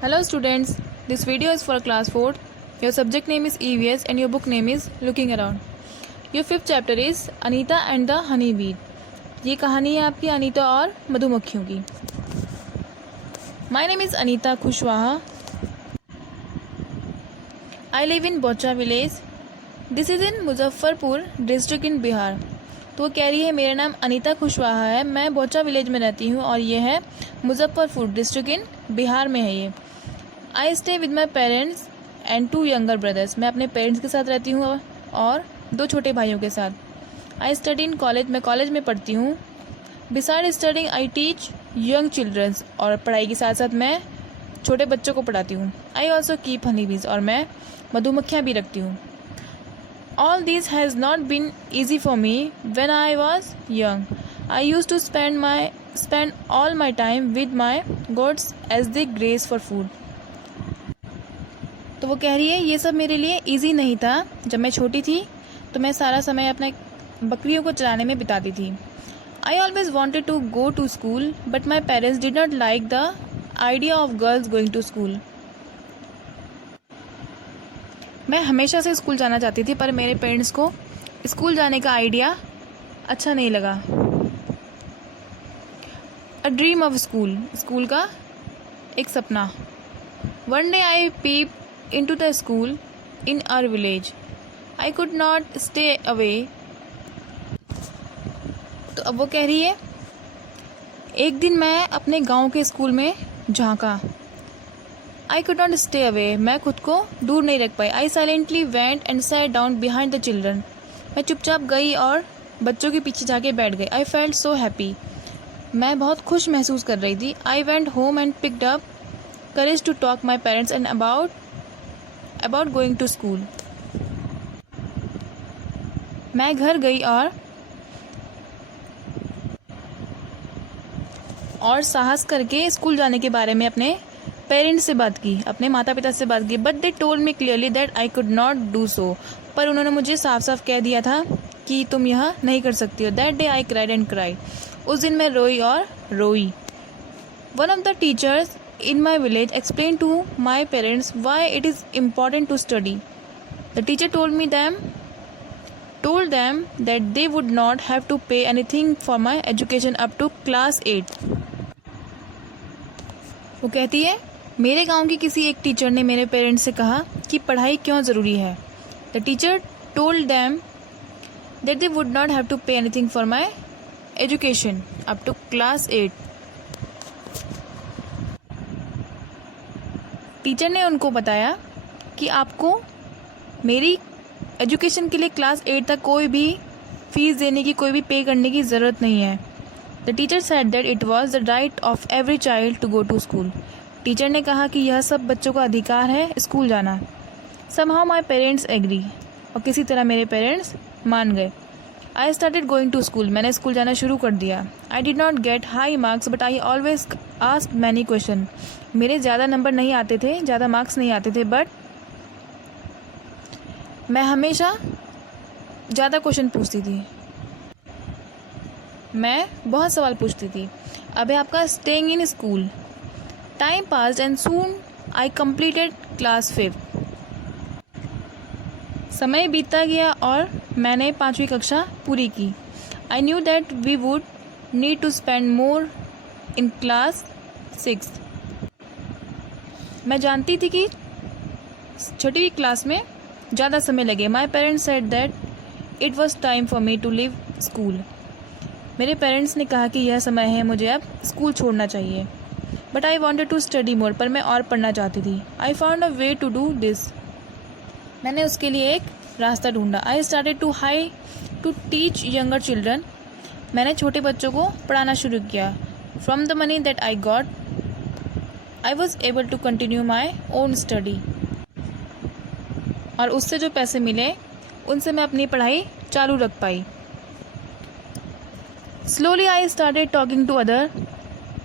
Hello students, this video is for class 4. Your subject name is EVS and your book name is Looking Around. Your fifth chapter is Anita and the Honey Bee. ये कहानी है आपकी अनीता और मधुमक्खियों की. My name is Anita Kushwaha. I live in Bocha village. This is in Muzaffarpur district in Bihar. तो वो कह रही है मेरा नाम अनीता कुशवाहा है, मैं बोचा विलेज में रहती हूँ और ये है मुजफ्फरपुर डिस्ट्रिक्ट इन बिहार में है ये. I stay with my parents and 2 younger brothers. मैं अपने पेरेंट्स के साथ रहती हूँ और 2 छोटे भाइयों के साथ. आई स्टडी इन कॉलेज, मैं कॉलेज में पढ़ती हूँ. Beside studying I teach young childrens, और पढ़ाई के साथ साथ मैं छोटे बच्चों को पढ़ाती हूँ. आई ऑल्सो कीप हनी बीज, और मैं मधुमक्खियाँ भी रखती हूँ. All this has not been easy for me when I was young. I used to spend all my time with my goats as they graze for food. तो वो कह रही है ये सब मेरे लिए इजी नहीं था. जब मैं छोटी थी तो मैं सारा समय अपने बकरियों को चराने में बिताती थी. I always wanted to go to school, but my parents did not like the idea of girls going to school. मैं हमेशा से स्कूल जाना चाहती थी, पर मेरे पेरेंट्स को स्कूल जाने का आइडिया अच्छा नहीं लगा. A dream of school, school का एक सपना. One day I peep into the school in our village. I could not stay away. तो अब वो कह रही है एक दिन मैं अपने गांव के स्कूल में झांका. I could not stay away, मैं खुद को दूर नहीं रख पाई. I silently went and sat down behind the children. मैं चुपचाप गई और बच्चों के पीछे जाके बैठ गई. आई फेल्ट सो हैप्पी, मैं बहुत खुश महसूस कर रही थी. I went home and picked up courage to talk my parents and about going to school. मैं घर गई और साहस करके स्कूल जाने के बारे में अपने पेरेंट्स से बात की, अपने माता पिता से बात की. But they told me clearly that I could not do so. पर उन्होंने मुझे साफ साफ कह दिया था कि तुम यह नहीं कर सकती हो. That day I cried and cried. उस दिन मैं रोई और रोई. One of the teachers in my village explain to my parents why it is important to study. The teacher told them that they would not have to pay anything for my education up to class 8. वो कहती है मेरे गांव की किसी एक teacher ने मेरे पेरेंट्स से कहा कि पढ़ाई क्यों ज़रूरी है. The teacher told them that they would not have to pay anything for my education up to class 8. Teacher ने उनको बताया कि आपको मेरी एजुकेशन के लिए क्लास 8 तक कोई भी फीस देने की, कोई भी पे करने की ज़रूरत नहीं है. The teacher said that it was the right of every child to go to school. Teacher ने कहा कि यह सब बच्चों का अधिकार है स्कूल जाना. समहाउ माई पेरेंट्स एग्री, और किसी तरह मेरे पेरेंट्स मान गए. I started going to school, मैंने स्कूल जाना शुरू कर दिया. I did not get high marks but I always asked many question. मेरे ज़्यादा नंबर नहीं आते थे, ज़्यादा मार्क्स नहीं आते थे, बट मैं हमेशा ज़्यादा क्वेश्चन पूछती थी. मैं बहुत सवाल पूछती थी. अब है आपका staying in school. Time passed and soon I completed class 5. समय बीतता गया और मैंने 5वीं कक्षा पूरी की. I knew that we would need to spend more in class 6. मैं जानती थी कि 6वीं क्लास में ज़्यादा समय लगे. My parents said that it was time for me to leave school. मेरे पेरेंट्स ने कहा कि यह समय है, मुझे अब स्कूल छोड़ना चाहिए. But I wanted to study more, पर मैं और पढ़ना चाहती थी. I found a way to do this, मैंने उसके लिए एक रास्ता ढूंढा. I started to teach younger children. मैंने छोटे बच्चों को पढ़ाना शुरू किया. From the money that I got I was able to continue my own study. और उससे जो पैसे मिले उनसे मैं अपनी पढ़ाई चालू रख पाई. Slowly I started talking to other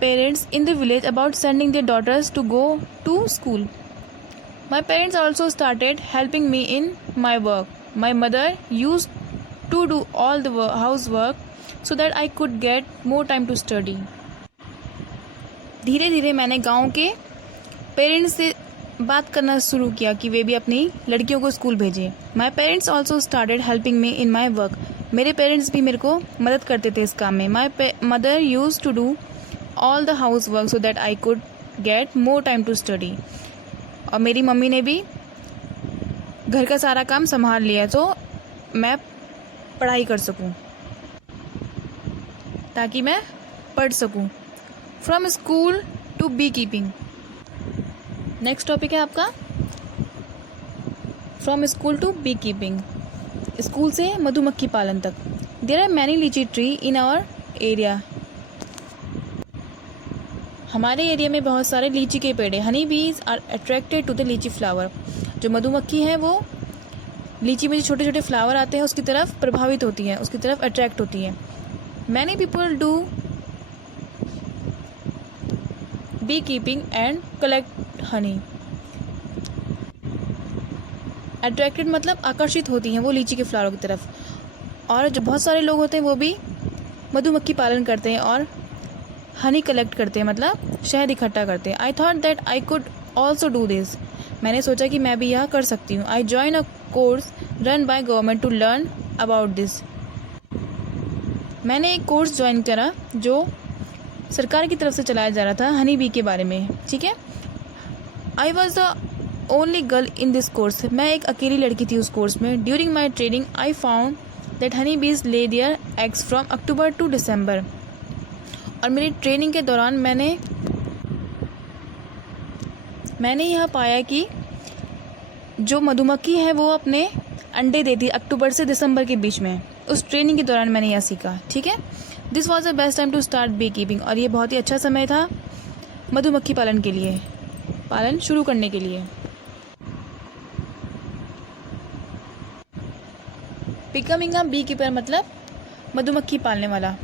parents in the village about sending their daughters to go to school. My parents also started helping me in my work. My mother used to do all the housework so that I could get more time to study. धीरे धीरे मैंने गांव के parents से बात करना शुरू किया कि वे भी अपनी लड़कियों को स्कूल भेजें। My parents also started helping me in my work. मेरे पेरेंट्स भी मेरे को मदद करते थे इस काम में। My mother use to do all the house work so that I could get more time to study. और मेरी मम्मी ने भी घर का सारा काम संभाल लिया तो मैं पढ़ाई कर सकूं, ताकि मैं पढ़ सकूं। From school to bee keeping. Next topic है आपका from school to bee keeping. School से मधुमक्खी पालन तक। There are many litchi tree in our area. हमारे एरिया में बहुत सारे लीची के पेड़ हैं। Honey bees are attracted to the litchi flower. जो मधुमक्खी हैं वो लीची में जो छोटे छोटे फ्लावर आते हैं उसकी तरफ प्रभावित होती हैं, उसकी तरफ अट्रैक्ट होती हैं। Many people do bee keeping and collect honey. Attracted मतलब आकर्षित होती हैं वो लीची के फ्लावरों की तरफ। और जो बहुत सारे लोग होते हैं वो भी मधुमक्खी पालन करते हैं और हनी कलेक्ट करते हैं, मतलब शहद इकट्ठा करते हैं। I thought that I could also do this. मैंने सोचा कि मैं भी यह कर सकती हूँ। I join a course run by government to learn about this. मैंने एक कोर्स ज्वाइन करा जो सरकार की तरफ से चलाया जा रहा था हनी बी के बारे में, ठीक है। I was the only girl in this course. मैं एक अकेली लड़की थी उस कोर्स में। During my training I found that honey bees lay their eggs from October to December. और मेरी ट्रेनिंग के दौरान मैंने यह पाया कि जो मधुमक्खी है वो अपने अंडे देती है अक्टूबर से दिसंबर के बीच में। उस ट्रेनिंग के दौरान मैंने यह सीखा, ठीक है। This was the best time to start bee keeping. और ये बहुत ही अच्छा समय था मधुमक्खी पालन के लिए, पालन शुरू करने के लिए। बिकमिंग अ बी कीपर मतलब मधुमक्खी पालने वाला।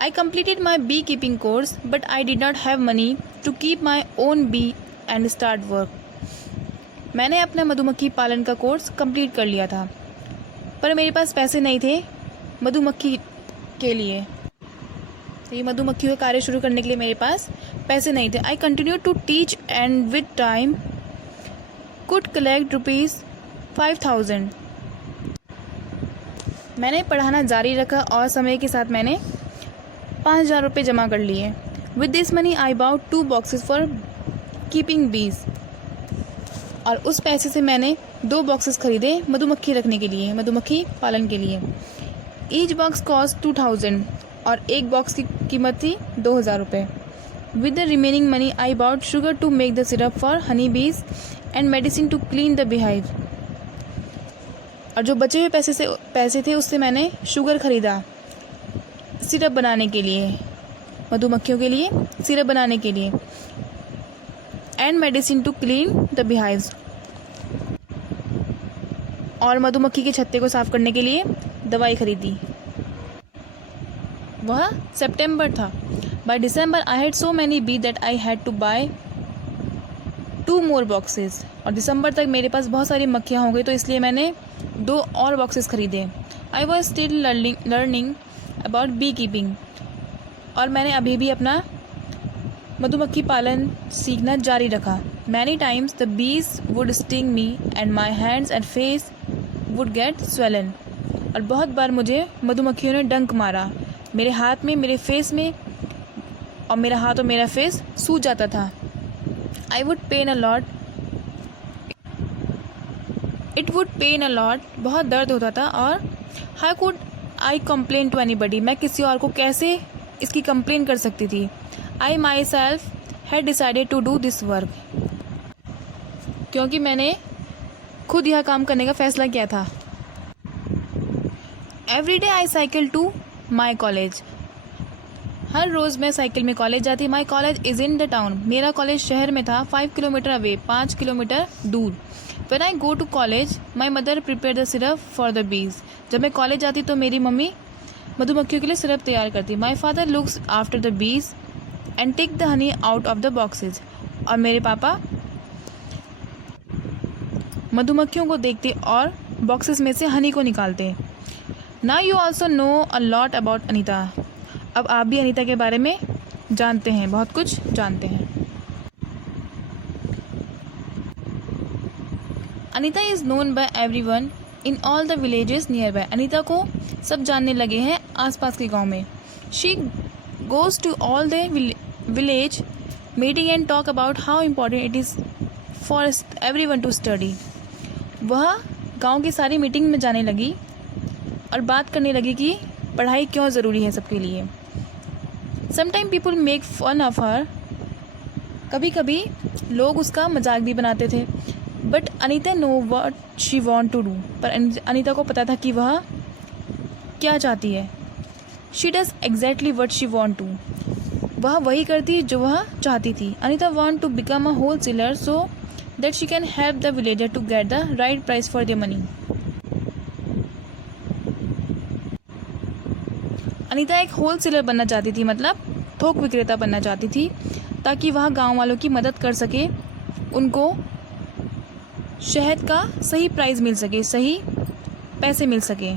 I completed my beekeeping course, but I did not have money to keep my own bee and start work. मैंने अपना मधुमक्खी पालन का कोर्स कंप्लीट कर लिया था, पर मेरे पास पैसे नहीं थे मधुमक्खी के लिए। ये मधुमक्खी का कार्य शुरू करने के लिए मेरे पास पैसे नहीं थे। I continued to teach and with time could collect ₹5,000. मैंने पढ़ाना जारी रखा और समय के साथ मैंने 5,000 रुपये जमा कर लिए। With this money I bought 2 boxes for keeping bees. और उस पैसे से मैंने 2 बॉक्सेस खरीदे मधुमक्खी रखने के लिए, मधुमक्खी पालन के लिए। ईच बॉक्स कॉस्ट 2,000 और एक बॉक्स की कीमत थी 2,000 रुपये। With the remaining money I bought sugar to make the syrup for honey bees and medicine to clean the beehive. और जो बचे हुए पैसे थे उससे मैंने शुगर खरीदा सिरप बनाने के लिए, मधुमक्खियों के लिए सिरप बनाने के लिए। And medicine to clean the beehives. और मधुमक्खी के छत्ते को साफ करने के लिए दवाई खरीदी। वह सितंबर था। By December I had so many bee that I had to buy 2 more boxes। और दिसंबर तक मेरे पास बहुत सारी मक्खियाँ हो गई तो इसलिए मैंने 2 और बॉक्सेस खरीदे। I was still learning about bee keeping. और मैंने अभी भी अपना मधुमक्खी पालन सीखना जारी रखा। Many times the bees would sting me and my hands and face would get swollen. और बहुत बार मुझे मधुमक्खियों ने डंक मारा, मेरे हाथ में, मेरे फेस में, और मेरा हाथ और मेरा फेस सूज जाता था। I would pain a lot, it would pain a lot. बहुत दर्द होता था। और how could I complain to anybody. मैं किसी और को कैसे इसकी कंप्लेन कर सकती थी। I myself had decided to do this work. क्योंकि मैंने खुद यह काम करने का फैसला किया था। Every day I cycle to my college. हर रोज़ मैं साइकिल में कॉलेज जाती। My college is in the town. मेरा कॉलेज शहर में था। 5 किलोमीटर अवे, 5 किलोमीटर दूर। When I go to college, my mother prepared the syrup for the bees. जब मैं कॉलेज जाती तो मेरी मम्मी मधुमक्खियों के लिए सिरप तैयार करती। My father looks after the bees and take the honey out of the boxes. और मेरे पापा मधुमक्खियों को देखते और बॉक्सेस में से हनी को निकालते। Now you also know a lot about Anita. अब आप भी अनीता के बारे में जानते हैं, बहुत कुछ जानते हैं। Anita is known by everyone in all the villages nearby. Anita को सब जानने लगे हैं आसपास के गांव में। She goes to all the village meeting and talk about how important it is for everyone to study. वह गांव की सारी मीटिंग में जाने लगी और बात करने लगी कि पढ़ाई क्यों ज़रूरी है सबके लिए। Sometime people make fun of her. कभी कभी लोग उसका मजाक भी बनाते थे। But Anita know what she want to do. पर अनीता को पता था कि वह क्या चाहती है। She does exactly what she want to. वह वही करती जो वह चाहती थी। Anita want to become a wholesaler so that she can help the villager to get the right price for their money. Anita एक होल सेलर बनना चाहती थी, मतलब थोक विक्रेता बनना चाहती थी, ताकि वह गांव वालों की मदद कर सके, उनको शहद का सही प्राइस मिल सके, सही पैसे मिल सके।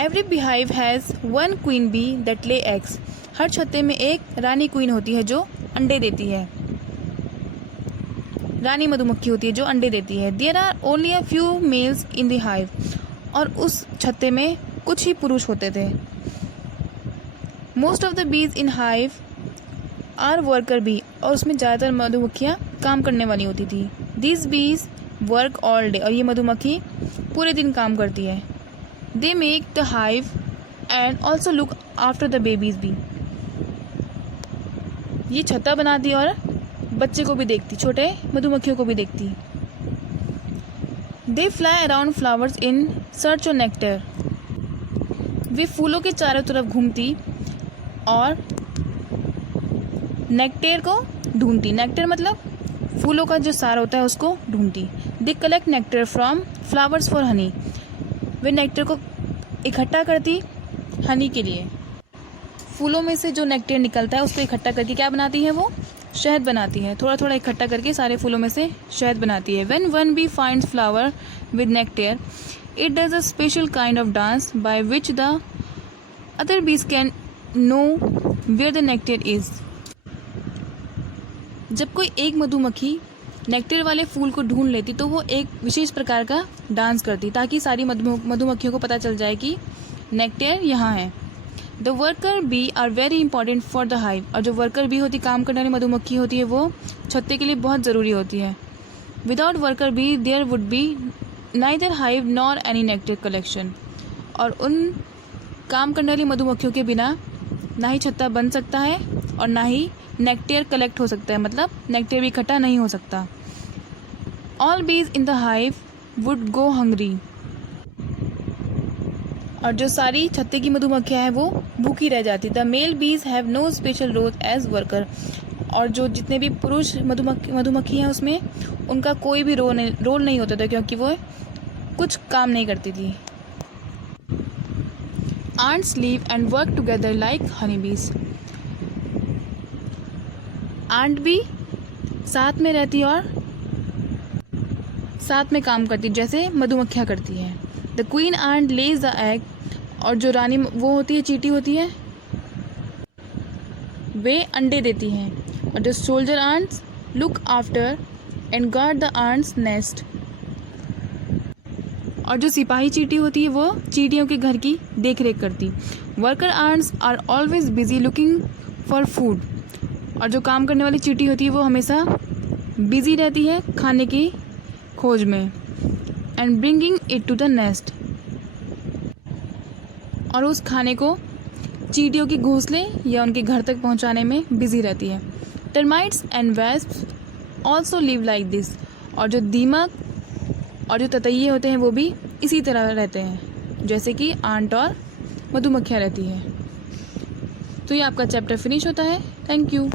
Every beehive has one queen bee that lay eggs. हर छत्ते में एक रानी क्वीन होती है जो अंडे देती है। रानी मधुमक्खी होती है जो अंडे देती है। There are only a few males in the hive. और उस छत्ते में कुछ ही पुरुष होते थे। Most of the bees in hive are worker bee. और उसमें ज़्यादातर मधुमक्खियाँ काम करने वाली होती थी। This be's verb all day. और ये मधुमक्खी पूरे दिन काम करती है। They make the hive and also look after the babies bee. ये छत्ता बनाती और बच्चे को भी देखती, छोटे मधुमक्खियों को भी देखती। They fly around flowers in search of nectar. वे फूलों के चारों तरफ घूमती और नेक्टर को ढूंढती। नेक्टर मतलब फूलों का जो सार होता है उसको ढूंढती। They collect nectar from flowers for Honey. Way nectar को इकट्ठा करती हनी के लिए। फूलों में से जो नेक्टर निकलता है उसको इकट्ठा करके क्या बनाती है, वो शहद बनाती है। थोड़ा थोड़ा इकट्ठा करके सारे फूलों में से शहद बनाती है। When one bee finds flower with nectar it does a special kind of dance by which the other bees can know where the nectar is. जब कोई एक मधुमक्खी नेक्टर वाले फूल को ढूंढ लेती तो वो एक विशेष प्रकार का डांस करती, ताकि सारी मधुमक्खियों को पता चल जाए कि नेक्टर यहाँ है। The worker bee are very important for the hive. और जो वर्कर बी होती, काम करने वाली मधुमक्खी होती है, वो छत्ते के लिए बहुत ज़रूरी होती है। Without worker bee there would be neither hive nor any nectar collection. और उन काम करने वाली मधुमक्खियों के बिना ना ही छत्ता बन सकता है और ना ही नेक्टर कलेक्ट हो सकता है, मतलब नेक्टर भी इकट्ठा नहीं हो सकता। ऑल बीज इन the hive would go hungry. और जो सारी छत्ते की मधुमक्खियाँ हैं वो भूखी रह जाती। The male bees have no special role as worker. और जो जितने भी पुरुष मधुमक्खी हैं उसमें उनका कोई भी रोल नहीं होता था, क्योंकि वो कुछ काम नहीं करती थी। Ants live and work together like honeybees. Ant भी साथ में रहती और साथ में काम करती जैसे मधुमक्खियाँ करती हैं। The queen ant lays the egg. और जो रानी वो होती है, चींटी होती है, वे अंडे देती हैं। और the soldier ants look after and guard the ants nest. और जो सिपाही चींटी होती है वो चींटियों के घर की देख रेख करती। Worker ants are always busy looking for food. और जो काम करने वाली चींटी होती है वो हमेशा बिजी रहती है खाने की खोज में। And bringing it to the nest. और उस खाने को चींटियों के घोंसले या उनके घर तक पहुंचाने में बिजी रहती है। Termites and wasps also live like this. और जो दीमक और जो ततैये होते हैं वो भी इसी तरह रहते हैं जैसे कि आंट और मधुमक्खियाँ रहती है। तो ये आपका चैप्टर फिनिश होता है। Thank you.